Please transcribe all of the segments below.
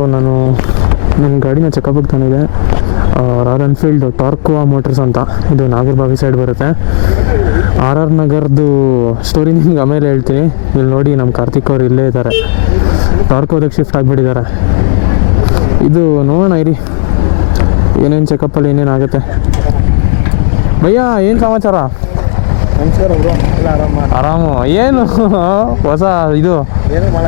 So ನನ್ನ ಗಾಡಿನ ಚೆಕಪ್ಗೆ ತಂದಿದೆ. ರಾಯಲ್ ಎನ್ಫೀಲ್ಡ್ ಟಾರ್ಕ್ವಾ ಮೋಟರ್ಸ್ ಅಂತ, ಇದು ನಾಗರಬಾವಿ ಸೈಡ್ ಬರುತ್ತೆ. RR ನಗರದ್ದು ಸ್ಟೋರಿ ನಿಮ್ಗೆ ಆಮೇಲೆ ಹೇಳ್ತೀನಿ. ಇಲ್ಲಿ ನೋಡಿ ನಮ್ಮ ಕಾರ್ತಿಕ್ ಅವ್ರು ಇಲ್ಲೇ ಇದ್ದಾರೆ, ಟಾರ್ಕ್ವಾದಕ್ಕೆ ಶಿಫ್ಟ್ ಆಗಿಬಿಟ್ಟಿದ್ದಾರೆ. ಇದು ನೋಡೋಣ ಇರಿ ಏನೇನು ಚೆಕಪ್ಪಲ್ಲಿ ಏನೇನು ಆಗುತ್ತೆ. ಭಯ್ಯ ಏನು ಸಮಾಚಾರ? ನಮಸ್ಕಾರ ಬ್ರೋ, ಎಲ್ಲ ಆರಾಮು. ಏನು ಹೊಸ ಇದು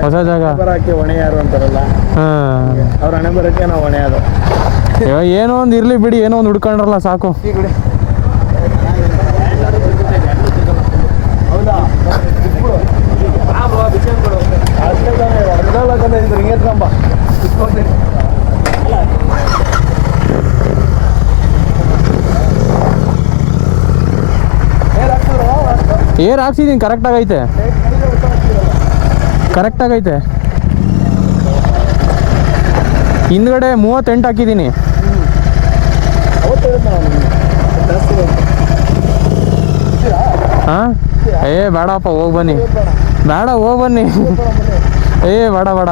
ಹೊಸ ಜಾಗ ಬರೋಕ್ಕೆ ಹೊಣೆ ಯಾರು ಅಂತಾರಲ್ಲ, ಹಾಂ, ಅವ್ರ ಹಣೆ ಬರೋಕ್ಕೆ ನಾವು ಹೊಣೆ ಅದು. ಏನೋ ಒಂದು ಇರಲಿ ಬಿಡಿ, ಏನೋ ಒಂದು ಹುಡ್ಕೊಂಡ್ರಲ್ಲ ಸಾಕು. ಹೌದಾ ಏರ್ ಹಾಕ್ಸಿದ್ದೀನಿ, ಕರೆಕ್ಟಾಗೈತೆ ಕರೆಕ್ಟಾಗೈತೆ. ಹಿಂದ್ಗಡೆ 38 ಹಾಕಿದ್ದೀನಿ. ಹಾಂ, ಬೇಡಪ್ಪ ಹೋಗಿ ಬನ್ನಿ, ಬೇಡ ಹೋಗಿ ಬನ್ನಿ. ಬೇಡ ಬೇಡ,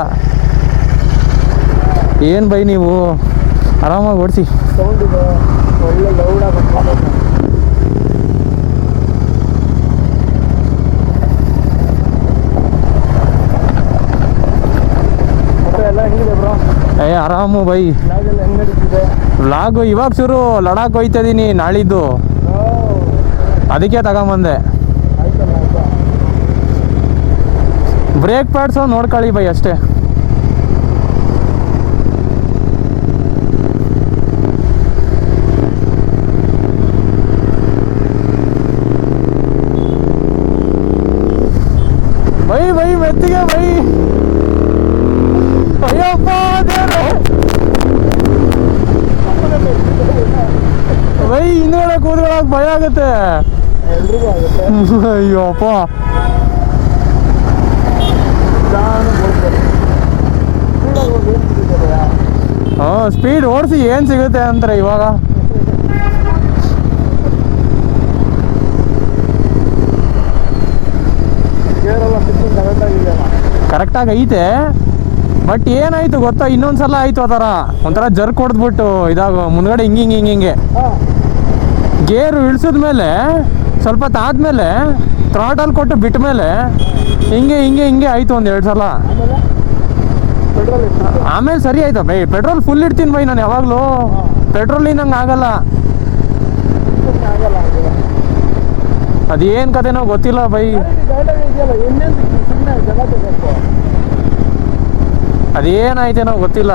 ಏನು ಬೈ ನೀವು ಆರಾಮಾಗಿ ಓಡಿಸಿ. ಒಳ್ಳೆ ಲೌಡ್ ಎಲ್ಲ ಹೆಂಗಿದೆ ಬ್ರೋ? ಆರಾಮು ಬೈ. ಹೆಂಗ್ ನಡೀತಿದೆ ವ್ಲಾಗು? ಇವಾಗ ಶುರು, ಲಡಾಖ್ ಹೋಯ್ತಾ ಇದ್ದೀನಿ ನಾಳಿದ್ದು, ಅದಕ್ಕೆ ತಗೊಂಬಂದೆ. ಬ್ರೇಕ್ ಪ್ಯಾಡ್ಸು ನೋಡ್ಕೊಳ್ಳಿ ಬೈ ಅಷ್ಟೇ. ಬೈ ಬೈ ಮೆತ್ತಿಗೆ ಬೈ. ಅಯ್ಯಪ್ಪ ದೇವ್ರೆ ಬೈ, ಹಿಂದ್ಗಡೆ ಕೂತ್ಕೊಳ್ಳೋಕೆ ಭಯ ಆಗುತ್ತೆ. ಎಲ್ರಿಗೂ ಆಗುತ್ತೆ. ಅಯ್ಯಪ್ಪ, ಹಾಂ, ಸ್ಪೀಡ್ ಓಡಿಸಿ ಏನು ಸಿಗುತ್ತೆ ಅಂತಾರೆ ಇವಾಗ. ಕರೆಕ್ಟಾಗಿ ಐತೆ, ಬಟ್ ಏನಾಯ್ತು ಗೊತ್ತಾ, ಇನ್ನೊಂದ್ಸಲ ಆಯ್ತು ಆ ಥರ ಒಂಥರ ಜರ್ಕ್ ಹೊಡೆದ್ಬಿಟ್ಟು ಇದಾಗ ಮುಂದ್ಗಡೆ ಹಿಂಗೆ ಗೇರು ಇಳಿಸಿದ್ಮೇಲೆ ಸ್ವಲ್ಪ ತಾದ್ಮೇಲೆ ಥ್ರಾಟಲ್ ಕೊಟ್ಟು ಬಿಟ್ಟ ಮೇಲೆ ಹಿಂಗೆ ಆಯಿತು 1-2 ಸಲ. ಆಮೇಲೆ ಸರಿ ಆಯ್ತು ಬೈ. ಪೆಟ್ರೋಲ್ ಫುಲ್ ಇಡ್ತೀನಿ ಬೈ ನಾನು ಯಾವಾಗಲೂ, ಪೆಟ್ರೋಲಿಂದ ಹಂಗೆ ಆಗಲ್ಲ. ಅದೇನು ಕತೆನೋ ಗೊತ್ತಿಲ್ಲ ಬೈ, ಅದೇನಾಯ್ತೇನೋ ಗೊತ್ತಿಲ್ಲ.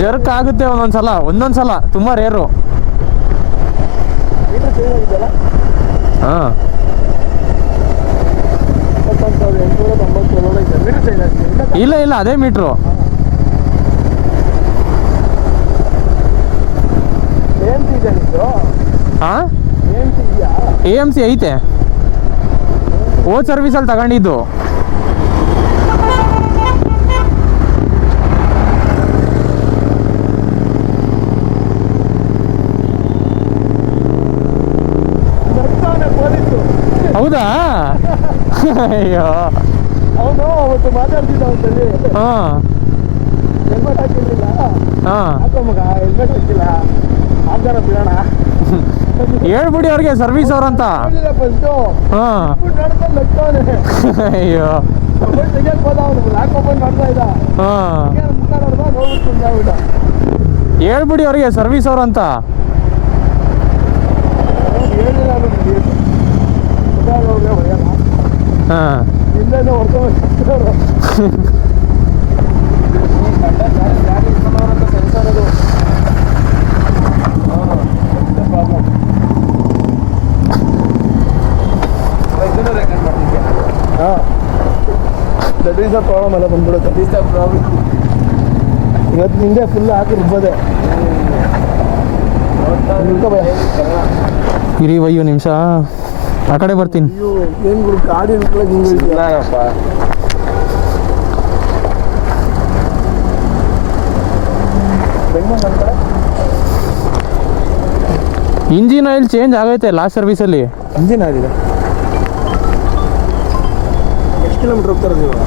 ಜರ್ಕ್ ಆಗುತ್ತೆ ಒಂದೊಂದು ಸಲ ತುಂಬ ರೇರು. ಹಾಂ, ಇಲ್ಲ ಅದೇ ಮೀಟ್ರು. ಹಾಂ, AMC ಐತೆ, ಓದ್ ಸರ್ವಿಸಲ್ಲಿ ತಗೊಂಡಿದ್ದು. ಹೌದಾ? ಅಯ್ಯೋ, ಅವನು ಅವತ್ತು ಮಾತಾಡ್ತಿದ್ದ ಅವತ್ತಲ್ಲಿ. ಹಾಂ ಹೆಲ್ಮೆಟ್ ಹಾಕಿರ್ಲಿಲ್ಲ. ಹಾಂ, ಹಾಕೋ ಮಗ, ಹೆಲ್ಮೆಟ್ ಹಾಕಿಲ್ಲ, ಆಧಾರ ಬಿಡೋಣ ಹೇಳ್ಬಿಡಿ ಅವ್ರಿಗೆ ಸರ್ವಿಸ್ ಅವ್ರಂತ. ಹಾಂ, ಅಯ್ಯೋ, ತೆಗಿಯಕ್ ಹೋದ ಅವನು, ಲಾಕ್ ಓಪನ್ ಮಾಡ್ತಾ ಇದ್ದ. ಹಾಂ, ಮುಖ ನೋಡ್ದ, ನೋಡ್ಬಿಟ್ಟು ಹೇಳ್ಬಿಡಿ ಅವ್ರಿಗೆ ಸರ್ವಿಸ್ ಅವ್ರಂತ. ಹೇಳಿಲ್ಲ ಹೊಡೆಯಲ್ಲ. ಹಾಂ, ಹಿಂದೆನೂ ಹೊಡ್ಕೊಂಡು ಸೆನ್ಸರ್ ಅದು. ಹಾಂ, ದಟ್ ಈಸ್ ದ ಪ್ರಾಬ್ಲಮ್ ಎಲ್ಲ ಬಂದ್ಬಿಡುತ್ತೆ. That is the problem. ಇವತ್ತು ನಿಂದೆ ಫುಲ್ ಹಾಕಿ ರುಬ್ಬೋದೆ. ಇರಿ 5 ನಿಮಿಷ, ಆ ಕಡೆ ಬರ್ತೀನಿ. ಏನು ಗುರು, ಗಾಡಿ ಹಿಂಗಪ್ಪ. ಬೆಂಗಳೂರು ನನ್ನ ಕಡೆ ಇಂಜಿನ್ ಆಯಿಲ್ ಚೇಂಜ್ ಆಗೈತೆ ಲಾಸ್ಟ್ ಸರ್ವಿಸಲ್ಲಿ. ಇಂಜಿನ್ ಆಗಿದೆ. ಎಷ್ಟು ಕಿಲೋಮೀಟ್ರ್ ಹೋಗ್ತಾರದು ಇವಾಗ?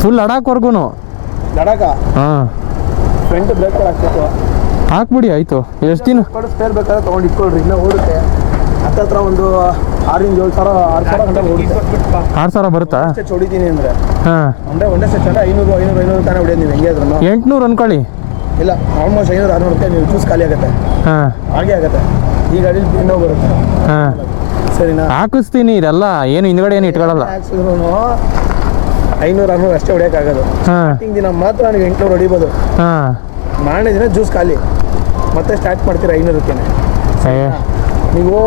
ಫುಲ್ ಲಡಾಖ್ವರ್ಗು. ಲಡಾಖ ಹಾಂ ಫ್ರಂಟ್ ಬ್ರೇಕ್ ಹಾಕ್ಬೇಕು. ಹಾಕ್ಬಿಡಿ ಆಯಿತು. ಎಷ್ಟು ದಿನ ಸ್ಪೇರ್ ಬೇಕಾದ್ರೆ ತೊಗೊಂಡು ಇಟ್ಕೊಳ್ರಿ, ಇನ್ನೂ ಓಡುತ್ತೆ. ಹತ್ತತ್ರ ಒಂದು 6,000 7,000 6,000 ಗಂಟೆ ಓಡುತ್ತೆ. 6,000 ಬರುತ್ತಾ? ಸ್ಟೆಚ್ ಹೊಡಿತೀನಿ ಅಂದರೆ ಹಾಂ ಒಂದೇ ಸ್ಟೆಚ್ ಅಂದರೆ 500 ತಾನೇ ಹೊಡಿಯೋದು ನೀವು ಹೆಂಗೆ ಆದ್ರೂ. 800 ಅನ್ಕೊಳ್ಳಿ. ಇಲ್ಲ ಆಲ್ಮೋಸ್ಟ್ 500 600 ರೂಪಾಯಿ ನೀವು ಜ್ಯೂಸ್ ಖಾಲಿ ಆಗುತ್ತೆ. ಹಾಂ ಹಾಗೆ ಆಗುತ್ತೆ. ಈ ಗಾಡೀಲಿ ಇನ್ನೂ ಬರುತ್ತೆ. ಹಾಂ ಸರಿನಾ? ಹಾಕಿಸ್ತೀನಿ. ಇದೆಲ್ಲ ಏನು ಹಿಂದ್ಗಡೆ ಏನು ಇಟ್ಕೊಳ್ಳಲ್ಲ. ಹಾಕ್ಸಿದ್ರು 500 600 ಅಷ್ಟೇ ಹೊಡಿಯೋಕ್ಕಾಗೋದು. ಹಾಂ ಸ್ಟಾರ್ಟಿಂಗ್ ದಿನ ಮಾತ್ರ ನನಗೆ 800 ಹೊಡಿಬೋದು. ಹಾಂ ಮಾರನೇ ದಿನ ಜ್ಯೂಸ್ ಖಾಲಿ, ಮತ್ತೆ ಸ್ಟಾರ್ಟ್ ಮಾಡ್ತೀರಾ 500ಕ್ಕೆ. ನೀವು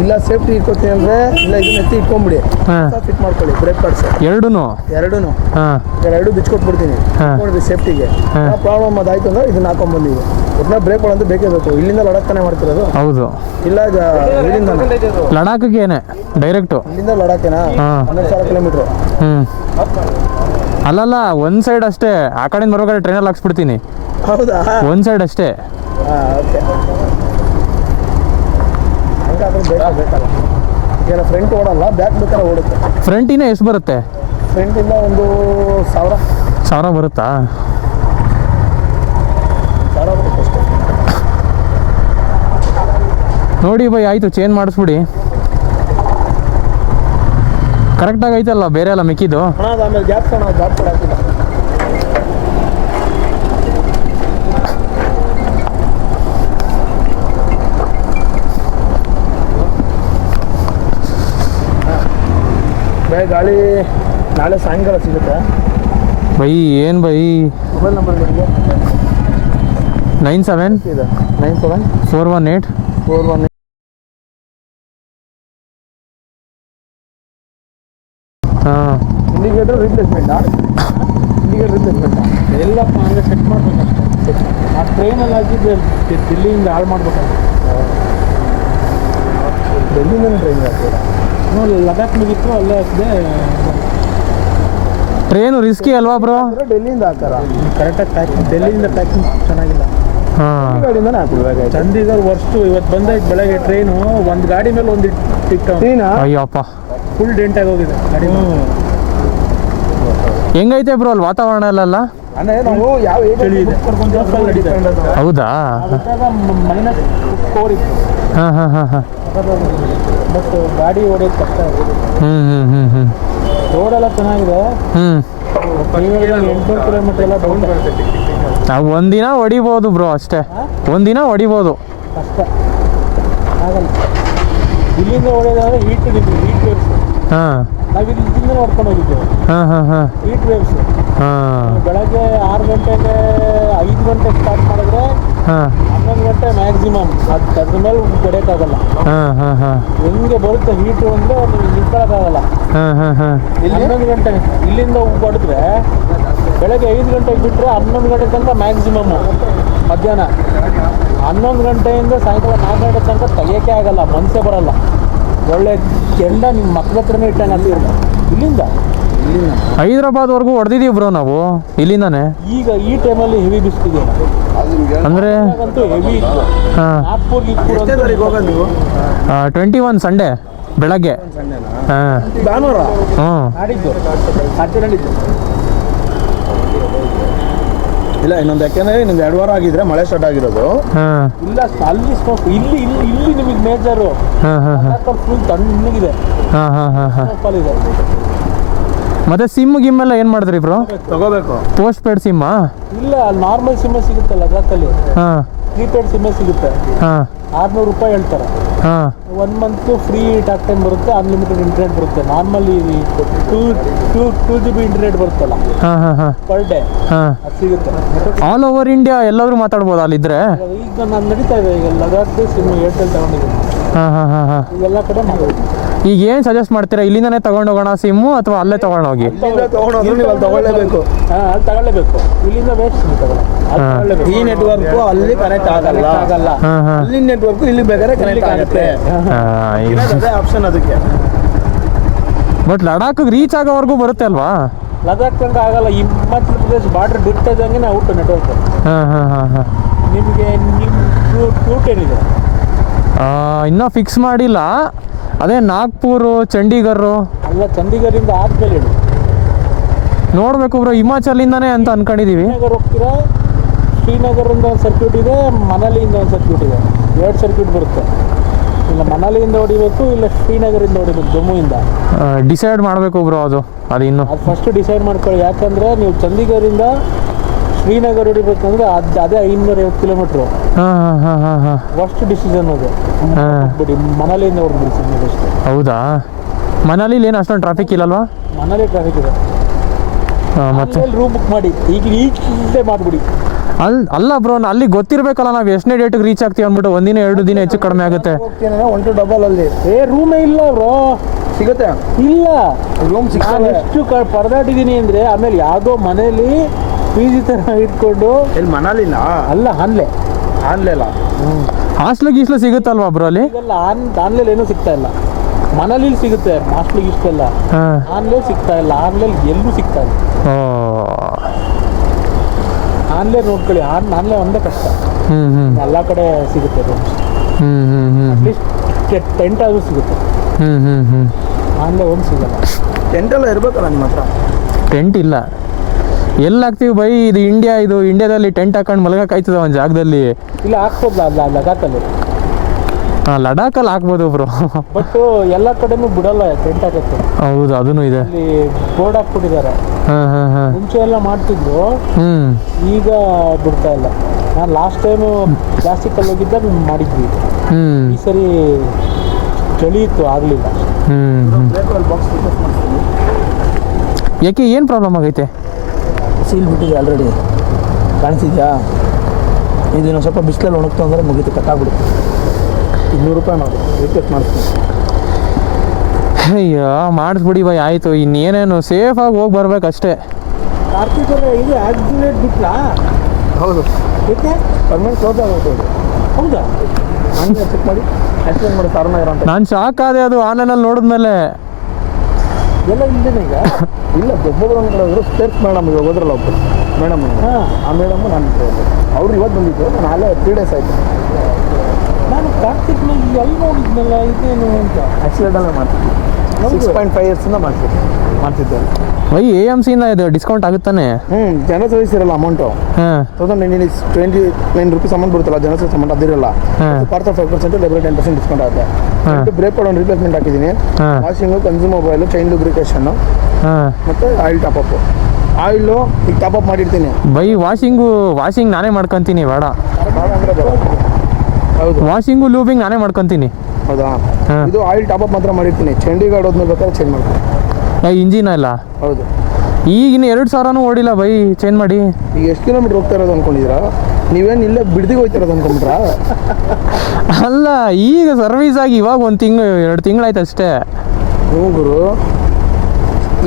ಇಲ್ಲ ಸೇಫ್ಟಿ ಇಟ್ಕೊತೀನಿ ಅಂದರೆ ಇಲ್ಲ ಇದನ್ನ ಎತ್ತಿ ಇಟ್ಕೊಂಡ್ಬಿಡಿ. ಹಾಂ ಫಿಟ್ ಮಾಡ್ಕೊಳ್ಳಿ ಬ್ರೇಕ್ ಪಾರ್ಟ್ಸ್ ಎರಡೂ. ಹಾಂ ಎರಡು ಬಿಚ್ಕೊಟ್ಬಿಡ್ತೀನಿ ನೋಡಿರಿ ಸೇಫ್ಟಿಗೆ. ಪ್ರಾಬ್ಲಮ್ ಅದಾಯ್ತು ಅಂದ್ರೆ ಇದನ್ನ ಹಾಕೊಂಡ್ಬಂದಿವಿ. ಒಟ್ಟಿನ ಬ್ರೇಕ್ ಅಂತೂ ಬೇಕೇ ಬೇಕು. ಇಲ್ಲಿಂದ ಲಡಾಖ್ ತಾನೇ ಮಾಡ್ತಿರೋದು. ಹೌದು. ಇಲ್ಲ ಇಲ್ಲಿಂದ ಲಡಾಖ್ಗೇನೆ ಡೈರೆಕ್ಟು. ಇಲ್ಲಿಂದ ಲಡಾಖೇನಾ? 12,000 ಕಿಲೋಮೀಟ್ರು. ಅಲ್ಲಲ್ಲ, ಒಂದು ಸೈಡ್ ಅಷ್ಟೇ. ಆ ಕಡೆಯಿಂದ ಬರೋ ಕಡೆ ಟ್ರೈನಲ್ಲಿ ಹಾಕ್ಸ್ಬಿಡ್ತೀನಿ. ಹೌದಾ? ಒಂದು ಸೈಡ್ ಅಷ್ಟೇ. ಹಾಂ ಓಕೆ. ಹಂಗಾದ್ರೆ ಬೇಕಲ್ಲ. ಈಗ ಫ್ರಂಟ್ ಓಡಲ್ಲ, ಬ್ಯಾಕ್ ಬೇಕಾದ್ರೆ ಓಡುತ್ತೆ. ಫ್ರಂಟಿನ ಎಷ್ಟು ಬರುತ್ತೆ? ಫ್ರಂಟಿಂದ ಒಂದು 1,000 ಬರುತ್ತಾ? 1,000 ಬರುತ್ತೆ ಅಷ್ಟೇ. ನೋಡಿ ಬೈ, ಆಯಿತು, ಚೇಂಜ್ ಮಾಡಿಸ್ಬಿಡಿ. ಕರೆಕ್ಟಾಗಿ ಐತಲ್ಲ ಬೇರೆ ಎಲ್ಲ ಮಿಕ್ಕಿದ್ದು? ಆಮೇಲೆ ಗ್ಯಾಪ್ ಕೊಡಾಕಿಲ್ಲ. ಗಾಳಿ ನಾಳೆ ಸಾಯಂಕಾಲ ಸಿಗುತ್ತೆ ಬೈ. ಏನು ಬೈ? ಮೊಬೈಲ್ ನಂಬರ್ ನಿಮಗೆ 97 ಇದೆ 97 418 418. ಹಾಂ ಇಂಡಿಕೇಟರ್ ರಿಪ್ಲೇಸ್ಮೆಂಟಾ? ಎಲ್ಲಪ್ಪ ಹಂಗೆ ಸೆಟ್ ಮಾಡ್ಬೇಕಷ್ಟೇ. ಆ ಟ್ರೈನಲ್ಲಿ ಹಾಕಿದ್ದು ದಿಲ್ಲಿಯಿಂದ ಹಾಳು ಮಾಡ್ಬೇಕಲ್ಲ. ಡೆಲ್ಲಿಂದ ಟ್ರೈನ್ ಆಗ್ತದೆ. ಲಡಾಖ್ ಮುಗಿತ್ತು ಅಲ್ಲೇ ಹಾಕಿದೆ. ಟ್ರೈನು ರಿಸ್ಕಿ ಅಲ್ವಾ ಬ್ರೋ? ಡೆಲ್ಲಿಯಿಂದ ಹಾಕಾರ ಕರೆಕ್ಟಾಗಿ ಪ್ಯಾಕಿಂಗ್, ಡೆಲ್ಲಿಯಿಂದ ಪ್ಯಾಕಿಂಗ್ ಚೆನ್ನಾಗಿಲ್ಲ. ಹಾಂ ಗಾಡಿಯಿಂದನೇ ಹಾಕಿದ್ವಿ. ಚಂಡೀಗಢ ವರ್ಸ್ಟು. ಇವತ್ತು ಬಂದೈತೆ ಬೆಳಗ್ಗೆ ಟ್ರೈನು. ಒಂದು ಗಾಡಿ ಮೇಲೆ ಒಂದು ಇಟ್ಟು ಅಯ್ಯಪ್ಪ, ಫುಲ್ ಡೆಂಟ್ ಆಗಿ ಹೋಗಿದೆ ಗಾಡಿ. ಹೆಂಗೈತೆ ಬ್ರೋ ಅಲ್ಲಿ ವಾತಾವರಣ ಅಲ್ಲ? ಅಂದರೆ ನಾವು ಯಾವ ಚಳಿ ಇದೆ. ಹೌದಾ? -4 ಇತ್ತು. ಹಾಂ ಹಾಂ ಹಾಂ ಹಾಂ. ಬಟ್ ಗಾಡಿ ಹೊಡೆಯೋದು ಕಷ್ಟ ಇದೆ. ಹ್ಞೂ ರೋಡೆಲ್ಲ ಚೆನ್ನಾಗಿದೆ. 800 ಕಿಲೋಮೀಟರ್ ಎಲ್ಲ ಡೌನ್ ಬರುತ್ತೆ. ನಾವು ಒಂದಿನ ಹೊಡಿಬೋದು ಬ್ರೋ ಅಷ್ಟೇ. ಒಂದಿನ ಹೊಡಿಬೋದು. ಕಷ್ಟ ಆಗಲ್ಲ. ಇಲ್ಲಿಂದ ಹೊಡೆಯೋದಾದ್ರೆ ಹೀಟ್ ವೇವ್ಸ್. ಹಾಂ ನಾವು ಇಲ್ಲಿಂದ ನೋಡ್ಕೊಂಡು ಹೋಗಿದ್ದೇವೆ. ಹಾಂ ಹಾಂ ಹಾಂ ಹೀಟ್ ವೇವ್ಸ್. ಹಾಂ ಬೆಳಗ್ಗೆ 6 ಗಂಟೆಗೆ 5 ಗಂಟೆಗೆ ಸ್ಟಾರ್ಟ್ ಮಾಡಿದ್ರೆ ಹಾಂ 11 ಗಂಟೆ ಮ್ಯಾಕ್ಸಿಮಮ್. ಅದ್ರ ಮೇಲೆ ಹೊಡೆಯೋಕ್ಕಾಗಲ್ಲ. ಹಾಂ ಹಾಂ ಹಾಂ ಹೆಂಗೆ ಬರುತ್ತೆ ಹೀಟು ಅಂದರೆ ನೀವು ನಿಂತ್ಕೊಳ್ಳೋಕ್ಕಾಗಲ್ಲ. ಹಾಂ ಹಾಂ ಹಾಂ 11 ಗಂಟೆ ಇಲ್ಲಿಂದ ಹೊಡೆದ್ರೆ ಬೆಳಗ್ಗೆ 5 ಗಂಟೆಗೆ ಬಿಟ್ಟರೆ 11 ಗಂಟೆ ತನಕ ಮ್ಯಾಕ್ಸಿಮಮ್ಮು. ಮಧ್ಯಾಹ್ನ 11 ಗಂಟೆಯಿಂದ ಸಾಯಂಕಾಲ 4 ಗಂಟೆ ತನಕ ತೆಗಿಯೋಕ್ಕೆ ಆಗಲ್ಲ, ಮನಸ್ಸೇ ಬರಲ್ಲ. ಒಳ್ಳೆ ಕೆಂಡ ನಿಮ್ಮ ಮಕ್ಕಳ ಹತ್ರನೇ ಇಟ್ಟಾನೆ ಅಲ್ಲಿ ಇಲ್ಲಿಂದ. ಹೈದ್ರಾಬಾದ್ವರೆಗೂ ಹೊಡೆದಿದ್ದೀವಿ ಬ್ರೋ ನಾವು ಇಲ್ಲಿಂದಾನೆ. ಈಗ ಈ ಟೈಮಲ್ಲಿ ಹೆವಿ ಬಿಸ್ತಿದೆ ಅಂದರೆ ಅಂತೂ ಹೆವಿ ಇತ್ತು. ಹಾಂ ಹೋಗೋದು ನೀವು 21 ಸಂಡೇ ಬೆಳಗ್ಗೆ. ಹಾಂ ಭಾನುವಾರ ಹ್ಞೂ ನಾಡಿದ್ದು ಸಾಟರ್ಡೆ. ಇಲ್ಲ ಇನ್ನೊಂದು ಯಾಕೆಂದರೆ ಇನ್ನೊಂದು 2 ವಾರ ಆಗಿದ್ರೆ ಮಳೆ ಸ್ಟಾರ್ಟ್ ಆಗಿರೋದು. ಹಾಂ ಇಲ್ಲ ಅಲ್ಲಿ ಸ್ಮೋಕ್. ಇಲ್ಲಿ ಇಲ್ಲಿ ಇಲ್ಲಿ ನಿಮಗೆ ಮೇಜರು. ಹಾಂ ಹಾಂ ಹಾಂ ಫುಲ್ ತಣ್ಣಗಿದೆ. ಹಾಂ ಹಾಂ ಹಾಂ ಹಾಂ. ಇದೆ. ಮತ್ತೆ ಸಿಮ್ ಗಿಮ್ಮೆಲ್ಲ ಏನು ಮಾಡಿದ್ರಿ ಬ್ರೋ? ತಗೋಬೇಕು. ಪೋಸ್ಟ್ ಪೇಡ್ ಸಿಮ್ಮಾ? ಇಲ್ಲ ನಾರ್ಮಲ್ ಸಿಮ್ಮೆ ಸಿಗುತ್ತೆ ಲಡಾಖಲ್ಲಿ. ಹಾಂ ಪ್ರೀಪೇಡ್ ಸಿಮ್ಮೆ ಸಿಗುತ್ತೆ. ಹಾಂ 600 ರೂಪಾಯಿ ಹೇಳ್ತಾರೆ. ಹಾಂ 1 ಮಂತ್ ಫ್ರೀ ಟಾಕ್ ಟೈಮ್ ಬರುತ್ತೆ, ಅನ್ಲಿಮಿಟೆಡ್ ಇಂಟರ್ನೆಟ್ ಬರುತ್ತೆ. ನಾರ್ಮಲಿ 2 GB ಇಂಟರ್ನೆಟ್ ಬರುತ್ತಲ್ಲ ಹಾಂ ಹಾಂ ಹಾಂ ಪರ್ ಡೇ, ಹಾಂ. ಅದು ಸಿಗುತ್ತೆ. ಆಲ್ ಓವರ್ ಇಂಡಿಯಾ ಎಲ್ಲಾದರೂ ಮಾತಾಡ್ಬೋದು ಅಲ್ಲಿದ್ದರೆ? ಈಗ ನಾನು ನಡೀತಾ ಇದೆ. ಈಗ ಲಡಾಖ್ದು ಸಿಮ್ ಏರ್ಟೆಲ್ ತಗೊಂಡಿದ್ದೀನಿ. ಹಾಂ ಹಾಂ ಹಾಂ ಹಾಂ. ಈಗೆಲ್ಲ ಕಡೆ ಮಾಡ್ಬೋದು. ಈಗ ಏನು ಸಜೆಸ್ಟ್ ಮಾಡ್ತೀರಾ? ಇಲ್ಲಿಂದನೇ ತೊಗೊಂಡೋಗೋಣ ಸಿಮ್ಮು ಅಥವಾ ಅಲ್ಲೇ ತೊಗೊಂಡೋಗಿ? ತೊಗೊಂಡೋದ್ರೆ ನೀವು ಅಲ್ಲಿ ತಗೊಳ್ಳೇಬೇಕು. ಹಾಂ ಅಲ್ಲಿ ತಗೊಳ್ಳೇಬೇಕು. ಇಲ್ಲಿಂದ ವೇಸ್ಟ್ ಸಿಮ್ ತಗೊಳ್ಳೇಬೇಕು. ಈ ನೆಟ್ವರ್ಕು ಅಲ್ಲಿ ಕನೆಕ್ಟ್ ಆಗಲ್ಲ. ಹಾಂ ಹಾಂ. ಅಲ್ಲಿ ನೆಟ್ವರ್ಕು ಇಲ್ಲಿ ಬೇಕಾದ್ರೆ ಕನೆಕ್ಟ್ ಆಗುತ್ತೆ. ಅದೇ ಆಪ್ಷನ್ ಅದಕ್ಕೆ. ಬಟ್ ಲಡಾಖ್ ರೀಚ್ ಆಗೋವರೆಗೂ ಬರುತ್ತೆ ಅಲ್ವಾ? ಲಡಾಖ್ ತನಕ ಆಗಲ್ಲ. Himachal Pradesh border ಬಿಟ್ಟದಂಗೆ out network. ಹಾಂ ಹಾಂ ಹಾಂ ಹಾಂ. ನಿಮಗೆ ನಿಮ್ಮ ರೂಟ್ ಏನಿದೆ? ಇನ್ನೂ ಫಿಕ್ಸ್ ಮಾಡಿಲ್ಲ. ಅದೇ ನಾಗ್ಪುರು, ಚಂಡೀಗಢ. ಅಲ್ಲ ಚಂಡೀಗಢದಿಂದ ಆದ್ಮೇಲೆ ಹೇಳಿ. ನೋಡ್ಬೇಕು ಬ್ರೋ, ಹಿಮಾಚಲಿಂದಾನೇ ಅಂತ ಅನ್ಕೊಂಡಿದೀವಿ. ಶ್ರೀನಗರ್ ಹೋಗ್ತೀರಾ, ಶ್ರೀನಗರಿಂದ ಒಂದು ಸರ್ಕ್ಯೂಟ್ ಇದೆ, ಮನಾಲಿಯಿಂದ ಒಂದು ಸರ್ಕ್ಯೂಟ್ ಇದೆ, 2 ಸರ್ಕ್ಯೂಟ್ ಬರುತ್ತೆ. ಇಲ್ಲ ಮನಾಲಿಯಿಂದ ಹೊಡಿಬೇಕು, ಇಲ್ಲ ಶ್ರೀನಗರಿಂದ ಹೊಡಿಬೇಕು, ಜಮ್ಮುವಿಂದ. ಡಿಸೈಡ್ ಮಾಡಬೇಕು ಬ್ರೋ, ಅದು ಇನ್ನು ಅದು ಫಸ್ಟ್ ಡಿಸೈಡ್ ಮಾಡ್ಕೊಳ್ಳಿ. ಯಾಕಂದರೆ ನೀವು ಚಂಡೀಗಢದಿಂದ ಶ್ರೀನಗರ್ ಹೊಡಿಬೇಕಂದ್ರೆ ಅದೇ 550 ಕಿಲೋಮೀಟ್ರು. ಫಸ್ಟ್ ಡಿಸಿಷನ್ ಅದು ಬಿಡಿ, ಮನಾಲಿಯಿಂದ ಹೊಡೆದ್ಬಿಡಿ ಅಷ್ಟೇ. ಹೌದಾ? ಮನಾಲಿಲಿ ಏನು ಅಷ್ಟೊಂದು ಟ್ರಾಫಿಕ್ ಇಲ್ಲಲ್ವಾ? ಮನಾಲಿ ಟ್ರಾಫಿಕ್ ಇದೆ. ಮತ್ತೆ ರೂಮ್ ಬುಕ್ ಮಾಡಿ ಈಗಲೇ ಮಾಡಿಬಿಡಿ. ಅಲ್ಲ ಬ್ರೋ, ಅಲ್ಲಿ ಗೊತ್ತಿರ್ಬೇಕಲ್ಲ ನಾವು ಎಷ್ಟನೇ ಡೇಟಿಗೆ ರೀಚ್ ಆಗ್ತೀವಿ ಅಂದ್ಬಿಟ್ಟು. 1 ದಿನ 2 ದಿನ ಹೆಚ್ಚು ಕಡಿಮೆ ಆಗುತ್ತೆ. ಹೋಗ್ತೀನಿ 1 to ಡಬಲ್ ಅಲ್ಲಿ ರೂಮೇ ಇಲ್ಲ ಬ್ರೋ. ಸಿಗುತ್ತೆ ಇಲ್ಲ ರೂಮ್ ನಾನು ಎಷ್ಟು ಪರದಾಟಿದ್ದೀನಿ ಅಂದರೆ, ಆಮೇಲೆ ಯಾವುದೋ ಮನೇಲಿ PG ಥರ ಇಟ್ಕೊಂಡು. ಇಲ್ಲಿ ಮನಾಲಿನ ಅಲ್ಲ ಆನ್ಲೆ ಅಲ್ಲ ಹಾಸ್ಟ್ಲು ಗೀಸ್ಲು ಸಿಗುತ್ತಲ್ವಾ ಬ್ರೋ ಅಲ್ಲಿ? ಈಗೆಲ್ಲ ಆನ್ಲೈನ್ ಏನೂ ಸಿಗ್ತಾ ಇಲ್ಲ. ಮನಾಲಿಲಿ ಸಿಗುತ್ತೆ, ಹಾಸ್ಟ್ಲಿಗೆ ಇಷ್ಟೆಲ್ಲ. ಆನ್ಲೈನ್ ಸಿಗ್ತಾ ಇಲ್ಲ, ಆನ್ಲೈನ್ ಎಲ್ಲೂ ಸಿಗ್ತಾ ಇಲ್ಲ. ಆನ್ಲೈನ್ ನೋಡ್ಕೊಳ್ಳಿ, ಆನ್ಲೈನ್ ಒಂದೇ ಕಷ್ಟ. ಎಲ್ಲ ಕಡೆ ಸಿಗುತ್ತೆ ರೂಮ್ಸ್. ಅಟ್ಲೀಸ್ಟ್ ಟೆಂಟ್ ಆದರೂ ಸಿಗುತ್ತೆ. ಆನ್ಲೈನ್ ಒಂದು ಸಿಗಲ್ಲ. ಟೆಂಟ್ ಎಲ್ಲ ಇರ್ಬೇಕಲ್ಲ ನಿಮ್ಮ ಹತ್ರ? ಟೆಂಟ್ ಇಲ್ಲ. ಎಲ್ಲಿ ಹಾಕ್ತೀವಿ ಬೈ? ಇದು ಇಂಡಿಯಾದಲ್ಲಿ ಟೆಂಟ್ ಹಾಕೊಂಡು ಮಲಗಕ್ಕಾಯ್ತದ ಒಂದು ಜಾಗದಲ್ಲಿ? ಇಲ್ಲ ಹಾಕ್ಬೋದು, ಲಡಾಖಲ್ಲಿ. ಲಡಾಖಲ್ಲಿ ಹಾಕ್ಬೋದು ಬ್ರೋ. ಬಟ್ ಎಲ್ಲ ಕಡೆನೂ ಬಿಡಲ್ಲ ಟೆಂಟ್ ಹಾಕಕ್ಕೆ. ಹೌದು, ಅದೂ ಇದೆ. ಅಲ್ಲಿ ಬೋರ್ಡ್ ಹಾಕ್ಬಿಟ್ಟಿದ್ದಾರೆ. ಮುಂಚೆ ಎಲ್ಲ ಮಾಡ್ತಿದ್ರು, ಈಗ ಬಿಡ್ತಾ ಇಲ್ಲ. ನಾನು ಲಾಸ್ಟ್ ಟೈಮು ಪ್ಲಾಸ್ಟಿಕಲ್ಲಿ ಹೋಗಿದ್ದಾಗ ಮಾಡಿದ್ವಿ. ಈ ಸರಿ ಚಳಿ ಇತ್ತು, ಆಗಲಿಲ್ಲ. ಯಾಕೆ, ಏನು ಪ್ರಾಬ್ಲಮ್ ಆಗೈತೆ? ಸೀಲ್ ಬಿಟ್ಟಿದೆ ಆಲ್ರೆಡಿ, ಕಾಣಿಸಿದ್ಯಾ? ಇದನ್ನು ಸ್ವಲ್ಪ ಬಿಸಿಲಲ್ಲಿ ಒಣಗ್ತು ಅಂದರೆ ಮುಗಿತು, ಕಟ್ಟಾಗ್ಬಿಡುತ್ತೆ. 200 ರೂಪಾಯಿ ಮಾಡಿ ರಿಕ್ವೆಸ್ಟ್ ಮಾಡಿಸ್ತೀನಿ. ಅಯ್ಯೋ ಮಾಡಿಸ್ಬಿಡಿ ಬೈ, ಆಯಿತು. ಇನ್ನೇನೇನು ಸೇಫಾಗಿ ಹೋಗಿ ಬರ್ಬೇಕಷ್ಟೇ. ಕಾರ್ತಿಕ್ ಅವರೇ, ಇದು ಆಕ್ಸಿಲೇಟ್ ಬಿಟ್ಲಾ? ಹೌದು. ಏಕೆ ಪರ್ಮನೆಂಟ್ ಕ್ಲೋಸ್ ಆಗೋದು? ಹೌದಾ? ನಾನು ಚೆಕ್ ಮಾಡಿ ಆಕ್ಸಿಡೆಂಟ್ ಮಾಡಿ ಕಾರಣ ಇರೋಂಥ. ನಾನು ಶಾಕ್ ಆದೆ ಅದು ಆನ್ಲೈನಲ್ಲಿ ನೋಡಿದ್ಮೇಲೆ. ಎಲ್ಲ ಇಲ್ದೇನೆ ಈಗ? ಇಲ್ಲ, ಒಬ್ಬೊಬ್ಬರು ಒಂದು ಕಡೆ ಹೋದ್ರು. ಸ್ಪೇರ್ಸ್ ಮೇಡಮ್ ಇವಾಗ ಹೋದ್ರಲ್ಲ ಒಬ್ಬರು ಮೇಡಮ್, ಆ ಮೇಡಮ್ ನಾನು ಅವ್ರು ಇವತ್ತು ಬಂದಿದ್ದು. ನಾನು ಅಲ್ಲೇ 3 days ಆಯಿತು. ನಾನು ಕಾರ್ತಿಕ್ನಲ್ಲಿ ಎಲ್ಲಿ ನೋಡಿದ್ನಲ್ಲ, ಇದೇನು ಅಂತ. ಆಕ್ಸಿಡೆಂಟಲ್ಲೇ ಮಾಡ್ತಿದ್ದೆ. 6.5 yearsಯಿಂದ ಮಾಡ್ತಿದ್ದೆ. ಬೈ AMCಯಿಂದ ಇದು ಡಿಸ್ಕೌಂಟ್ ಆಗುತ್ತಾನೆ? ಜನರಲ್ ಸರ್ವಿಸ್ ಇರಲ್ಲ ಅಮೌಂಟು. 29 rupees ಅಮೌಂಟ್ ಬರುತ್ತಲ್ಲ ಜನರಲ್ ಸರ್ವಿಸ್ ಅಮೌಂಟ್, ಅದಿರಲ್ಲ. ಪಾರ್ಟ್ 5% ಲೆಬರ್ 10% ಡಿಸ್ಕೌಂಟ್ ಆಗುತ್ತೆ. ಬ್ರೇಕ್ ಒಂದು ರಿಪ್ಲೇಸ್ಮೆಂಟ್ ಹಾಕಿದ್ದೀನಿ. ವಾಷಿಂಗು, ಕನ್ಸ್ಯೂಮಬೈಲು, ಚೈನ್ ಲುಬ್ರಿಕೇಷನ್ನು, ಮತ್ತು ಆಯಿಲ್ ಟಾಪಪ್ಪು. ಆಯಿಲು ಈಗ ಟಾಪಪ್ ಮಾಡಿರ್ತೀನಿ ಬೈ. ವಾಷಿಂಗ್ ನಾನೇ ಮಾಡ್ಕೊತೀನಿ, ಬೇಡ ಅಂದರೆ ಬೇಡ. ಹೌದು, ವಾಷಿಂಗು ಲೂಬಿಂಗ್ ನಾನೇ ಮಾಡ್ಕೊತೀನಿ. ಹೌದಾ? ಇದು ಆಯಿಲ್ ಟಾಪಪ್ ಮಾತ್ರ ಮಾಡಿರ್ತೀನಿ. ಚಂಡೀಗಢ ಹೋದ್ಮೇಲೆ ಬೇಕಾದ್ರೆ ಚೇಂಜ್ ಮಾಡ್ತೀನಿ. ಇಂಜಿನ್ ಇಲ್ಲ? ಹೌದು. ಈಗಿನ 2,000 ಓಡಿಲ್ಲ ಬೈ, ಚೇಂಜ್ ಮಾಡಿ. ಈಗ ಎಷ್ಟು ಕಿಲೋಮೀಟ್ರ್ ಹೋಗ್ತಾ ಇರೋದು ಅಂದ್ಕೊಂಡಿದ್ದೀರಾ? ನೀವೇನು ಇಲ್ಲೇ ಬಿಡ್ದಿಗೆ ಹೋಗ್ತಿರೋದು ಅಂದ್ಕೊಂಡ್ರಾ? ಅಲ್ಲ, ಈಗ ಸರ್ವಿಸ್ ಆಗಿ ಇವಾಗ 1 ತಿಂಗಳು 2 ತಿಂಗಳಾಯ್ತು ಅಷ್ಟೇ. ಹ್ಞೂ ಗುರು,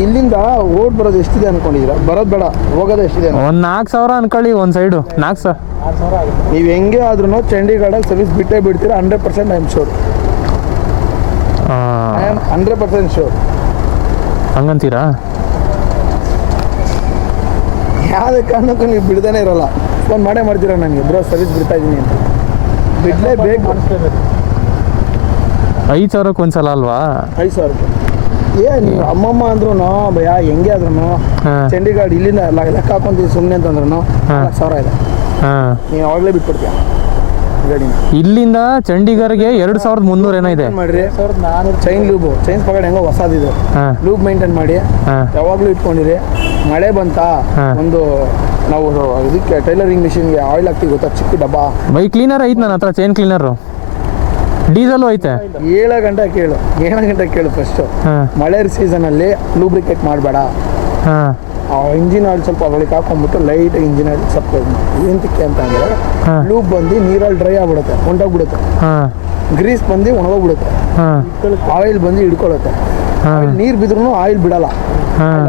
ಇಲ್ಲಿಂದ ಓಡ್ ಬರೋದು ಎಷ್ಟಿದೆ ಅಂದ್ಕೊಂಡಿದ್ದೀರಾ? ಬರೋದು ಬೇಡ, ಹೋಗೋದು ಎಷ್ಟಿದೆ? ಒಂದು 4,000 ಅನ್ಕೊಳ್ಳಿ ಒಂದು ಸೈಡು. 4,000 ಆಗುತ್ತೆ. ನೀವು ಹೆಂಗೆ ಆದ್ರೂ ಚಂಡೀಗಢಲ್ಲಿ ಸರ್ವಿಸ್ ಬಿಟ್ಟೇ ಬಿಡ್ತೀರಾ. 100% I am sure. I am 100% sure. ಹಂಗಂತೀರಾ? ಯಾವುದೇ ಕಾರಣಕ್ಕೂ ನೀವು ಬಿಡ್ದೇ ಇರೋಲ್ಲ. ಫೋನ್ ಮಾಡೇ ಮಾಡ್ತೀರಾ ನನಗೆ, ಬ್ರೋ ಸರ್ವಿಸ್ ಬಿಡ್ತಾ ಇದ್ದೀನಿ ಅಂತ. ಬಿಡಲೇಬೇಕು. 5,000ಕ್ಕೆ ಒಂದ್ಸಲ ಅಲ್ವಾ? 5,000 ರೂಪಾಯಿ. ನೀವು ಅಮ್ಮಮ್ಮ ಅಂದ್ರೂ ಭಯ, ಹೆಂಗೆ ಆದ್ರೂ ಚಂಡೀಗಢ ಇಲ್ಲಿಂದ ಲೆಕ್ಕ ಹಾಕೊಂತೀವಿ ಸುಮ್ಮನೆ ಅಂತಂದ್ರೂ 4,000 ಇದೆ. ನೀವು ಅವಾಗಲೇ ಬಿಟ್ಬಿಡ್ತೀಯ ಗಾಡಿನ. ಇಲ್ಲಿಂದ ಚಂಡೀಗಢಗೆ 2,300 ಏನೋ ಇದೆ. ಮಾಡ್ರಿ 400. ಚೈನ್ ಪಕಡ್ ಹೆಂಗೋ ಹೊಸದಿದೆ. ಲೂಬ್ ಮೇಂಟೈನ್ ಮಾಡಿ ಯಾವಾಗಲೂ ಇಟ್ಕೊಂಡಿರಿ. ಮಳೆ ಬಂತ ಒಂದು ನಾವು ಇದಕ್ಕೆ ಟೈಲರಿಂಗ್ ಮಿಷಿನ್ಗೆ ಆಯಿಲ್ ಹಾಕ್ತಿವಿ ಗೊತ್ತಾ, ಚಿಕ್ಕ ಡಬ್ಬ. ಬೈ ಕ್ಲೀನರ್ ಐತೆ ನನ್ನ ಹತ್ರ, ಚೈನ್ ಕ್ಲೀನರು. ಡೀಸೆಲ್ ಐತೆ. 7 ಗಂಟೆ ಕೇಳು ಫಸ್ಟು. ಮಳೆ ಸೀಸನಲ್ಲಿ ಲೂಬ್ರಿಕೇಟ್ ಮಾಡಬೇಡ. ಇಂಜಿನ್ ಆಯಿಲ್ ಸ್ವಲ್ಪ ಅದೊಳಗೆ ಹಾಕೊಂಡ್ಬಿಟ್ಟು ಲೈಟ್ ಇಂಜಿನ್ ಆಯಿಲ್ ಸ್ವಲ್ಪ ಏನಕ್ಕೆ ಅಂತ ಅಂದರೆ ಲೂಬ್ ಬಂದು ನೀರಲ್ಲಿ ಡ್ರೈ ಆಗ್ಬಿಡುತ್ತೆ, ಹೊಂಟೋಗ್ಬಿಡುತ್ತೆ. ಗ್ರೀಸ್ ಬಂದು ಒಣಗೋಗ್ಬಿಡುತ್ತೆ. ಆಯಿಲ್ ಬಂದು ಹಿಡ್ಕೊಳ್ಳುತ್ತೆ. ನೀರು ಬಿದ್ರೂ ಆಯಿಲ್ ಬಿಡಲ್ಲ,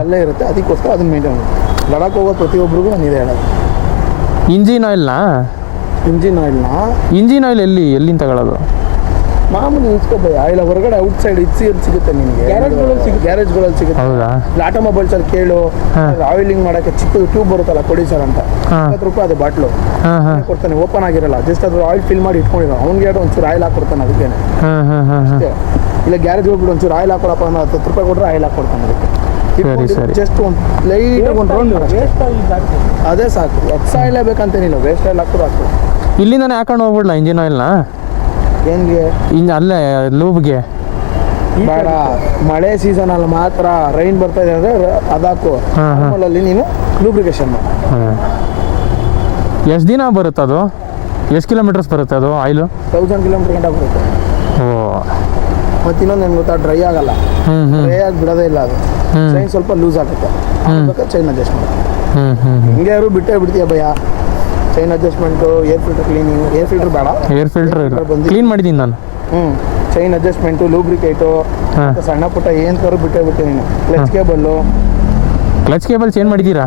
ಅಲ್ಲೇ ಇರುತ್ತೆ. ಅದಕ್ಕೋಸ್ಕರ ಅದನ್ನ ಮೇಂಟೈನ್ ಮಾಡಿ. ಲಡಾಖ್ ಹೋಗೋ ಪ್ರತಿಯೊಬ್ಬರಿಗೂ ನಾನು ಇದೆ ಹೇಳೋದು. ಇಂಜಿನ್ ಆಯಿಲ್ ಎಲ್ಲಿಂದ ತಗೊಳ್ಳೋದು? ಮಾಮೂಲಿ ಇಸ್ಕೋಬೋದು. ಆಯಿಲ್ ಹೊರಗಡೆ ಔಟ್ ಸೈಡ್ ಸಿಗುತ್ತೆ ನಿಮಗೆ, ಗ್ಯಾರೇಜ್ಗಳಲ್ಲಿ ಸಿಗುತ್ತೆ. ಹೌದಾ? ಆಟೋಮೊಬೈಲ್ಸಲ್ಲಿ ಕೇಳು, ಆಯಿಲಿಂಗ್ ಮಾಡೋಕ್ಕೆ ಚಿಕ್ಕದು ಟ್ಯೂಬ್ ಬರುತ್ತಲ್ಲ ಕೊಡಿ ಸರ್ ಅಂತ, 50 ರೂಪಾಯಿ ಅದು ಬಾಟ್ಲು ಕೊಡ್ತಾನೆ. ಓಪನ್ ಆಗಿರಲ್ಲ, ಜಸ್ಟ್ ಅದು ಆಯಿಲ್ ಫಿಲ್ ಮಾಡಿ ಇಟ್ಕೊಂಡಿರೋ ಅವ್ನಿಗೆ ಒಂಚೂರು ಆಯಿಲ್ ಹಾಕೊಡ್ತಾನೆ. ಅದಕ್ಕೇನೆ ಅಷ್ಟೇ. ಇಲ್ಲ ಗ್ಯಾರೇಜ್ ಹೋಗ್ಬಿಟ್ಟು ಒಂಚೂರು ಆಯಿಲ್ ಹಾಕೊಳಪ್ಪ ಅನ್ನೋ 10 ರೂಪಾಯಿ ಕೊಟ್ಟರೆ ಆಯಿಲ್ ಹಾಕೊಡ್ತಾನೆ ಅದಕ್ಕೆ. ಸರಿ. ಜಸ್ಟ್ ಒಂದು ಲೈಟ್ ಒಂದು ರೌಂಡ್ ವೇಸ್ಟ್ ಆಗಿ ಸಾಕು. ಅದೇ ಸಾಕು. ಎಕ್ಸ್ ಆಯಿಲೇ ಬೇಕಂತೇನಿಲ್ಲ, ವೇಸ್ಟ್ ಆಯಿಲ್ ಹಾಕೋದು ಹಾಕು. ಇಲ್ಲಿಂದಾನೆ ಹಾಕೊಂಡು ಹೋಗ್ಬಿಡ್ಲಾ ಇಂಜಿನ್ ಆಯಿಲ್ನ ಏನ್ಗೆ ಅಲ್ಲೇ ಲೂಬ್ಗೆ? ಬೇಡ, ಮಳೆ ಸೀಸನಲ್ಲಿ ಮಾತ್ರ ರೈನ್ ಬರ್ತಾ ಇದೆ ಅಂದರೆ ಅದಾಕು. ಅಲ್ಲಿ ನೀನು ಲೂಬ್ರಿಕೇಶನ್ ಮಾಡು. ಎಷ್ಟು ದಿನ ಬರುತ್ತೆ ಅದು? ಎಷ್ಟು ಕಿಲೋಮೀಟರ್ಸ್ ಬರುತ್ತೆ ಅದು ಆಯಿಲು? 1000 ಕಿಲೋಮೀಟರ್ ಗಂಟ ಬರುತ್ತೆ. ಓ. ಮತ್ತು ಇನ್ನೊಂದು ಏನು ಗೊತ್ತಾ, ಡ್ರೈ ಆಗಲ್ಲ. ಡ್ರೈ ಆಗಿ ಬಿಡೋದೇ ಇಲ್ಲ ಅದು. ಚೈನ್ ಸ್ವಲ್ಪ ಲೂಸ್ ಆಗುತ್ತೆ, ಚೈನ್ ಅಡ್ಜಸ್ಟ್ ಮಾಡಿ. ಹಿಂಗೆ ಯಾರು ಬಿಟ್ಟೇ ಬಿಡ್ತೀಯ ಭಯ. Chain adjustment, air filter cleaning. Air filter ಬೇಡ, ಏರ್ ಫಿಲ್ಟರ್ ಕ್ಲೀನ್ ಮಾಡಿದ್ದೀನಿ ನಾನು. ಚೈನ್ ಅಡ್ಜಸ್ಟ್ಮೆಂಟು, ಲೂಬ್ರಿಕೇಟು, ಸಣ್ಣ ಪುಟ್ಟ ಏನು ಕರು ಬಿಟ್ಟೇ ಬಿಡ್ತೀನಿ ನೀನು. Clutch cable. Clutch cable change ಮಾಡಿದ್ದೀರಾ?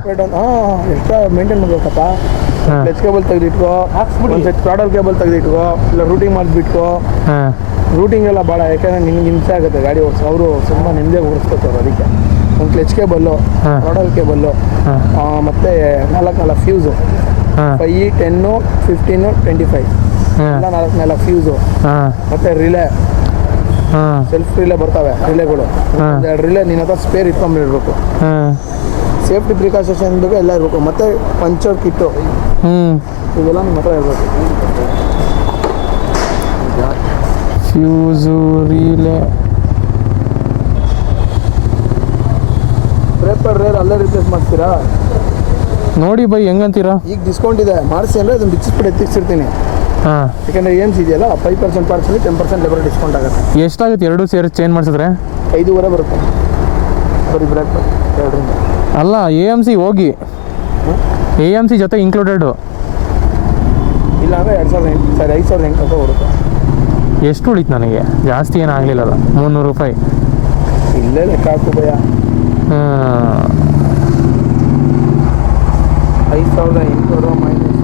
ಎಕ್ಸ್ಟ್ರಾ ಮೇಂಟೈನ್ ಮಾಡಬೇಕಪ್ಪ. ಕ್ಲಚ್ ಕೇಬಲ್ ತೆಗೆದಿಟ್ಕೋ, ಒಂದು ಸೆಟ್ ಪ್ರಾಡಲ್ ಕೇಬಲ್ ತೆಗೆದಿಟ್ಕೋ, ಇಲ್ಲ ರೂಟಿಂಗ್ ಮಾಡಿಬಿಟ್ಕೋ. ರೂಟಿಂಗ್ ಎಲ್ಲ ಭಾಳ, ಯಾಕೆಂದರೆ ನಿಮ್ಗೆ ಹಿಂಸೆ ಆಗುತ್ತೆ ಗಾಡಿ ಓಡಿಸ್. ಅವರು ತುಂಬ ನಿಮ್ಮದೇ ಓಡಿಸ್ಕೊತಾರೆ. ಅದಕ್ಕೆ ಒಂದು ಕ್ಲಚ್ ಕೇಬಲ್ಲು, ಪ್ರಾಡಲ್ ಕೇಬಲ್ಲು, ಮತ್ತು 4 ಫ್ಯೂಸು, 5, 10, 15, 25 ಎಲ್ಲ 4 ಫ್ಯೂಸು, ಮತ್ತು ರಿಲೇ, ಸೆಲ್ಫ್ ರಿಲೇ ಬರ್ತವೆ ರಿಲೇಗಳು. 2 ರಿಲೇ ನಿನ್ನ ಹತ್ರ ಸ್ಪೇರ್ ಇಟ್ಕೊಂಡ್ಬಿಡ್ಬೇಕು. ಸೇಫ್ಟಿ ಪ್ರಿಕಾಷನ್ಸ್ ಬಗ್ಗೆ ಎಲ್ಲ ಇರಬೇಕು. ಮತ್ತು ಪಂಚರ್ ಕಿಟ್ಟು ಇವೆಲ್ಲ ನಿಮ್ಮ ಹತ್ರ ಇರಬೇಕು. ಫ್ಯೂಸು, ರಿಲೇ, ಬ್ರೇಪರ್ ರೇರ್ ಅಲ್ಲೇ ರಿಪ್ಲೇಸ್ ಮಾಡ್ತೀರಾ? ನೋಡಿ ಬೈ ಹೆಂಗಂತೀರಾ? ಈಗ ಡಿಸ್ಕೌಂಟ್ ಇದೆ, ಮಾಡಿಸಿ ಅಂದರೆ ಅದನ್ನು ಬಿಚ್ಚಿಸ್ಬಿಟ್ಟು ಎತ್ತಿಕ್ಸಿರ್ತೀನಿ. ಯಾಕಂದರೆ EMC ಇದೆಯಲ್ಲ, 5% ಪಾರ್ಟ್ಸಲ್ಲಿ 10% ಲೇಬರ್ ಡಿಸ್ಕೌಂಟ್ ಆಗುತ್ತೆ. ಎಷ್ಟಾಗುತ್ತೆ ಎರಡು ಸೇರಿ ಚೇಂಜ್ ಮಾಡಿಸಿದ್ರೆ? 5,500 ಬರುತ್ತೆ ಬರೀ ಬ್ರೇಕ್ 2ರಿಂದ. ಅಲ್ಲ, AMC ಹೋಗಿ AMC ಜೊತೆ ಇನ್ಕ್ಲೂಡೆಡು. ಇಲ್ಲ ಅಂದರೆ 2,800 ಸರಿ 5,800 ಬರುತ್ತೆ. ಎಷ್ಟು ಉಳಿತು ನನಗೆ? ಜಾಸ್ತಿ ಏನು ಆಗಲಿಲ್ಲಲ್ಲ, 300 ರೂಪಾಯಿ. ಇಲ್ಲೇ ಲೆಕ್ಕ ಹಾಕು ಭಯ. 5,800 ಮೈನಸ್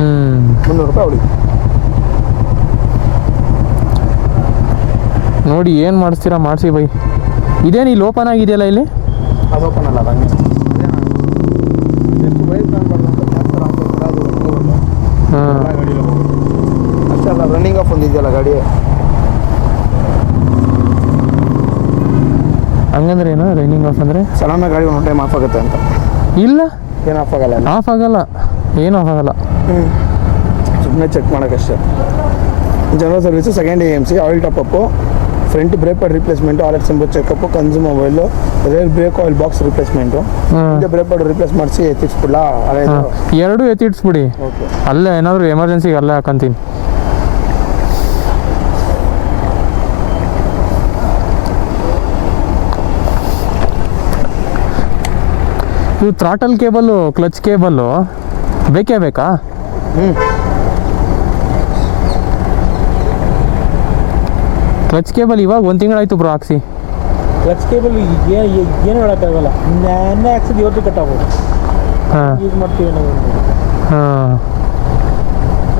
300 ರೂಪಾಯಿ ಉಳಿತು. ನೋಡಿ ಏನು ಮಾಡಿಸ್ತೀರಾ ಮಾಡಿಸಿ ಬೈ. ಇದೇನು ಇಲ್ಲಿ ಓಪನ್ ಆಗಿದೆಯಲ್ಲ ಇಲ್ಲಿ? ಅದು ಓಪನ್ ಅಲ್ಲ, ಅದು ಹಂಗೆ ಎಷ್ಟು ಬೈಕ್ ಕಾಣಬಾರ್ದು ಅಂತ ಕ್ಯಾಪ್ಚರ್ ಹಾಕೋದ್ರೆ ಅದು ಗಾಡಿ ಅಷ್ಟೇ ಅಲ್ಲ, ರನ್ನಿಂಗ್ ಆಫ್ ಒಂದು ಇದೆಯಲ್ಲ ಗಾಡಿ. ಹಂಗಂದ್ರೆ ಏನು ರನ್ನಿಂಗ್ ಆಫ್ ಅಂದರೆ? ಸಡನ್ನಾಗಿ ಗಾಡಿ ಒಂದು ಟೈಮ್ ಆಫ್ ಆಗುತ್ತೆ ಅಂತ. ಇಲ್ಲ, ಏನು ಆಫ್ ಆಗಲ್ಲ. ಆಫ್ ಆಗಲ್ಲ, ಏನು ಆಫ್ ಆಗಲ್ಲ. ಸುಮ್ಮನೆ ಚೆಕ್ ಮಾಡೋಕ್ಕಷ್ಟೇ. General service, second AMC, oil top up, front bumper replacement, RX symbol checkup, consumable, rear brake oil box replacement. ಹಿಂದೆ ಬ್ರೇಪರ್ ರಿಪ್ಲೇಸ್ ಮಾಡಿಸಿ ಎತ್ತಿಸ್ಬಿಡ್ಲಾ? ಎರಡು ಎತ್ತಿಡ್ಸ್ಬಿಡಿ. ಓಕೆ, ಅಲ್ಲೇ ಏನಾದರೂ ಎಮರ್ಜೆನ್ಸಿಗೆ ಅಲ್ಲೇ ಹಾಕಂತೀನಿ. ಇದು ಥ್ರಾಟಲ್ ಕೇಬಲ್ಲು, ಕ್ಲಚ್ ಕೇಬಲ್ಲು ಬೇಕೇ ಬೇಕಾ? ಕ್ಲಚ್ ಕೇಬಲ್ ಇವಾಗ 1 ತಿಂಗಳಾಯ್ತು ಬ್ರೋ ಹಾಕ್ಸಿ. ಕ್ಲಚ್ ಕೇಬಲ್ ಏನು ಹೇಳೋಕ್ಕಾಗಲ್ಲ. ನೆನ್ನೆ ಹಾಕ್ಸಿದ್ದು ಇವತ್ತು ಕಟ್ ಆಗೋದು. ಯೂಸ್ ಮಾಡ್ತೀವಿ ನಾವು.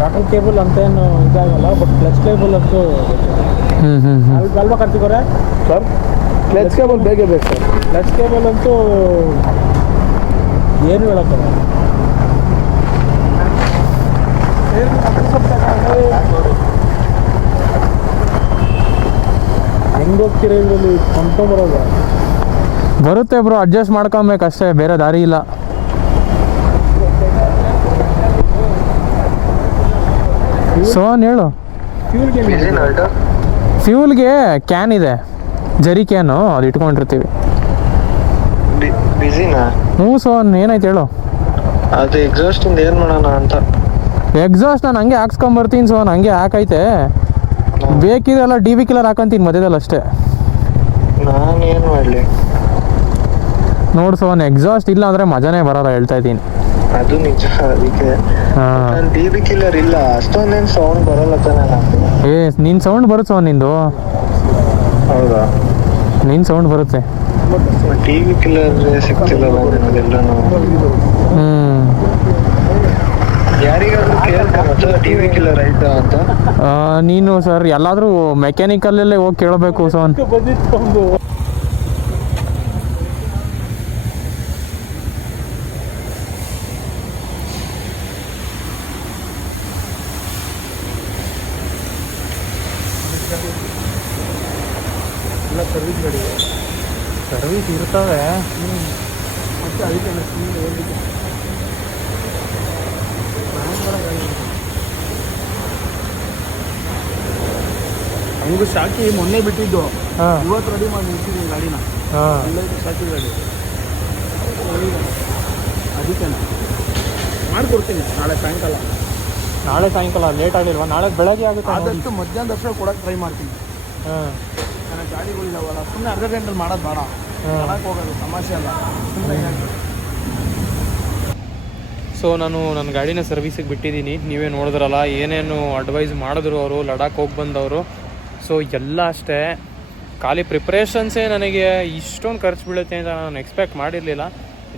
ರಾಟಲ್ ಕೇಬಲ್ ಅಂತ ಏನು ಇದಾಗಲ್ಲ, ಬಟ್ ಕ್ಲಚ್ ಕೇಬಲ್ ಅಂತೂ ಅಲ್ವಾ ಕಟ್ತಿಗೋರೆ ಸರ್? ಕ್ಲಚ್ ಕೇಬಲ್ ಬೇಕೇ ಬೇಕು ಸರ್. ಕ್ಲಚ್ ಕೇಬಲ್ ಅಂತೂ ಏನು ಹೇಳೋಕ್ಕಾಗಲ್ಲ. ಹೆಂಗೆ ಹೋಗ್ತೀರ ಇದರಲ್ಲಿ? ಕೊಂಡ್ಕೊಂಬರೋದು ಬರುತ್ತೆ ಬ್ರೋ, ಅಡ್ಜಸ್ಟ್ ಮಾಡ್ಕೊಬೇಕಷ್ಟೇ, ಬೇರೆ ದಾರಿ ಇಲ್ಲ. ಸೋನ್ ಹೇಳು. ಫ್ಯೂಲ್ಗೆ ಕ್ಯಾನ್ ಇದೆ, ಜರಿ ಕ್ಯಾನು, ಅದು ಇಟ್ಕೊಂಡಿರ್ತೀವಿ. ಸೋನ್ ಏನಾಯ್ತು ಹೇಳು? ಅದು ಎಕ್ಸಾಸ್ಟ್ ಇಂದ ಏನು ಮಾಡೋಣ ಅಂತ. ಎಕ್ಸಾಸ್ಟ್ ನಾನು ಹಂಗೆ ಹಾಕ್ಸ್ಕೊಂಬರ್ತೀನಿ ಸೋನ್, ಹಂಗೆ ಹಾಕೈತೆ. ಬೇಕಿದೆಲ್ಲ DB ಕಿಲ್ಲರ್ ಹಾಕೊಂತೀನಿ ಮಧ್ಯದಲ್ಲಿ ಅಷ್ಟೇ. ನಾನು ಏನು ಮಾಡಲಿ? ನೋಡು ಸೋನ್, ಎಕ್ಸಾಸ್ಟ್ ಇಲ್ಲ ಅಂದರೆ ಮಜಾನೇ ಬರಲ್ಲ, ಹೇಳ್ತಾ ಇದ್ದೀನಿ. ಅದು ನಿಜ. ಅದಕ್ಕೆ DB ಕಿಲ್ಲರ್ ಇಲ್ಲ, ಅಷ್ಟೊಂದೇನು ಸೌಂಡ್ ಬರಲ್ಲ ತಾನೆ. ನಿನ್ನ ಸೌಂಡ್ ಬರುತ್ತೆ ಸೋನ್, ನಿಂದು. ಹೌದಾ? ನಿನ್ನ ಸೌಂಡ್ ಬರುತ್ತೆ. DB ಕಿಲ್ಲರ್ ಸಿಗ್ತಿಲ್ಲಲ್ಲ ನಿಮಗೆಲ್ಲನೂ. ಯಾರಿಗಾದ್ರೂ ಕೇಳ್ತಾರೆ DB ಕಿಲ್ಲರ್ ಆಯ್ತಾ ಅಂತ? ನೀನು ಸರ್ ಎಲ್ಲಾದರೂ ಮೆಕ್ಯಾನಿಕಲ್ಲೇ ಹೋಗಿ ಕೇಳಬೇಕು ಸೋನ್. ಬಂದಿತ್ತು. ಎಲ್ಲ ಸರ್ವಿಸ್ ಗಾಡಿ ಸರ್ವಿಸ್ ಇರ್ತವೆ. ಮತ್ತೆ ಅದಕ್ಕೆ ಸುಮ್ಮನೆ ಹೋಗಿದ್ದೆ ಹಂಗೂ ಶಾಕಿ ಮೊನ್ನೆ ಬಿಟ್ಟಿದ್ದು, ಹಾಂ ಇವತ್ತು ರೆಡಿ ಮಾಡಿ ನಿಲ್ಸಿದ್ದೀನಿ ಗಾಡಿನ. ಹಾಂ ಎಲ್ಲೈತೆ ಶಾಕಿ ಗಾಡಿ, ಅದಕ್ಕೆ ಮಾಡಿಕೊಡ್ತೀನಿ ನಾಳೆ ಸಾಯಂಕಾಲ. ನಾಳೆ ಸಾಯಂಕಾಲ ಲೇಟ್ ಆಗಿಲ್ವಾ? ನಾಳೆ ಬೆಳಗ್ಗೆ ಆಗುತ್ತೆ. ಆದಷ್ಟು ಮಧ್ಯಾಹ್ನ ದರ್ಶನ ಕೊಡೋಕೆ ಟ್ರೈ ಮಾಡ್ತೀನಿ. ಹಾಂ ನನಗೆ ಗಾಡಿಗಳಿದಾವಲ್ಲ, ಸುಮ್ಮನೆ ಅರ್ಧ ಗಂಟೆಲಿ ಮಾಡೋದು ಬೇಡ, ಮಾಡಕ್ಕೆ ಹೋಗೋದು ತಮಾಷೆ ಅಲ್ಲ ಸುಮ್ಮನೆ. ಸೊ ನಾನು ನನ್ನ ಗಾಡಿನ ಸರ್ವಿಸಿಗೆ ಬಿಟ್ಟಿದ್ದೀನಿ. ನೀವೇ ನೋಡಿದ್ರಲ್ಲ ಏನೇನು ಅಡ್ವೈಸ್ ಮಾಡಿದ್ರು ಅವರು ಲಡಾಖ್ ಹೋಗಿ ಬಂದವರು. ಸೊ ಎಲ್ಲ ಅಷ್ಟೇ, ಖಾಲಿ ಪ್ರಿಪ್ರೇಷನ್ಸೇ ನನಗೆ ಇಷ್ಟೊಂದು ಖರ್ಚು ಬೀಳುತ್ತೆ ಅಂತ ನಾನು ಎಕ್ಸ್ಪೆಕ್ಟ್ ಮಾಡಿರಲಿಲ್ಲ.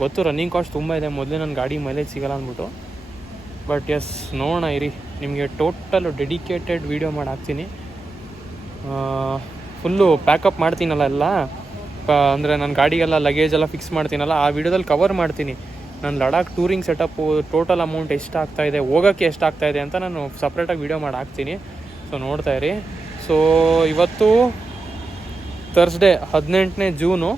ಗೊತ್ತು ರನ್ನಿಂಗ್ ಕಾಸ್ಟ್ ತುಂಬ ಇದೆ, ಮೊದಲೇ ನನ್ನ ಗಾಡಿ ಮೈಲೇಜ್ ಸಿಗಲ್ಲ ಅಂದ್ಬಿಟ್ಟು. ಬಟ್ ಎಸ್, ನೋಡೋಣ ಇರಿ, ನಿಮಗೆ ಟೋಟಲ್ ಡೆಡಿಕೇಟೆಡ್ ವೀಡಿಯೋ ಮಾಡಿ ಹಾಕ್ತೀನಿ. ಫುಲ್ಲು ಪ್ಯಾಕಪ್ ಮಾಡ್ತೀನಲ್ಲ ಎಲ್ಲ, ಅಂದರೆ ನನ್ನ ಗಾಡಿಗೆಲ್ಲ ಲಗೇಜ್ ಎಲ್ಲ ಫಿಕ್ಸ್ ಮಾಡ್ತೀನಲ್ಲ, ಆ ವಿಡಿಯೋದಲ್ಲಿ ಕವರ್ ಮಾಡ್ತೀನಿ. ನನ್ನ Ladakh touring setup total amount ಎಷ್ಟಾಗ್ತಾಯಿದೆ, ಹೋಗೋಕ್ಕೆ ಎಷ್ಟಾಗ್ತಾಯಿದೆ ಅಂತ ನಾನು ಸಪ್ರೇಟಾಗಿ ವೀಡಿಯೋ ಮಾಡಿ ಹಾಕ್ತೀನಿ. ಸೊ ನೋಡ್ತಾ ಇರಿ. ಸೊ ಇವತ್ತು ಥರ್ಸ್ಡೇ 18ನೇ ಜೂನು.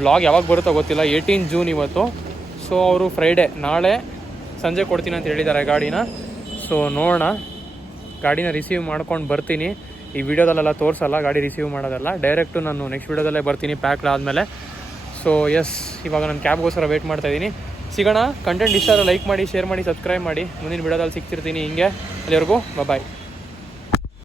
ವ್ಲಾಗ್ ಯಾವಾಗ ಬರುತ್ತೋ ಗೊತ್ತಿಲ್ಲ, 18 ಜೂನ್ ಇವತ್ತು. ಸೊ ಅವರು ಫ್ರೈಡೇ ನಾಳೆ ಸಂಜೆ ಕೊಡ್ತೀನಿ ಅಂತ ಹೇಳಿದ್ದಾರೆ ಗಾಡಿನ. ಸೊ ನೋಡೋಣ, ಗಾಡಿನ ರಿಸೀವ್ ಮಾಡ್ಕೊಂಡು ಬರ್ತೀನಿ. ಈ ವಿಡಿಯೋದಲ್ಲೆಲ್ಲ ತೋರಿಸಲ್ಲ ಗಾಡಿ ರಿಸೀವ್ ಮಾಡೋದಲ್ಲ, ಡೈರೆಕ್ಟು ನಾನು ನೆಕ್ಸ್ಟ್ ವಿಡಿಯೋದಲ್ಲೇ ಬರ್ತೀನಿ ಪ್ಯಾಕ್ಡ್ ಆದಮೇಲೆ. ಸೊ ಎಸ್, ಇವಾಗ ನಾನು ಕ್ಯಾಬ್ಗೋಸ್ಕರ ವೆಯ್ಟ್ ಮಾಡ್ತಾಯಿದ್ದೀನಿ. ಸಿಗೋಣ. ಕಂಟೆಂಟ್ ಇಷ್ಟ ಆದರೆ ಲೈಕ್ ಮಾಡಿ, ಶೇರ್ ಮಾಡಿ, ಸಬ್ಸ್ಕ್ರೈಬ್ ಮಾಡಿ. ಮುಂದಿನ ವಿಡಿಯೋದಲ್ಲಿ ಸಿಗ್ತಿರ್ತೀನಿ ಹಿಂಗೆ. ಅಲ್ಲಿವರೆಗೂ ಬಾಯ್.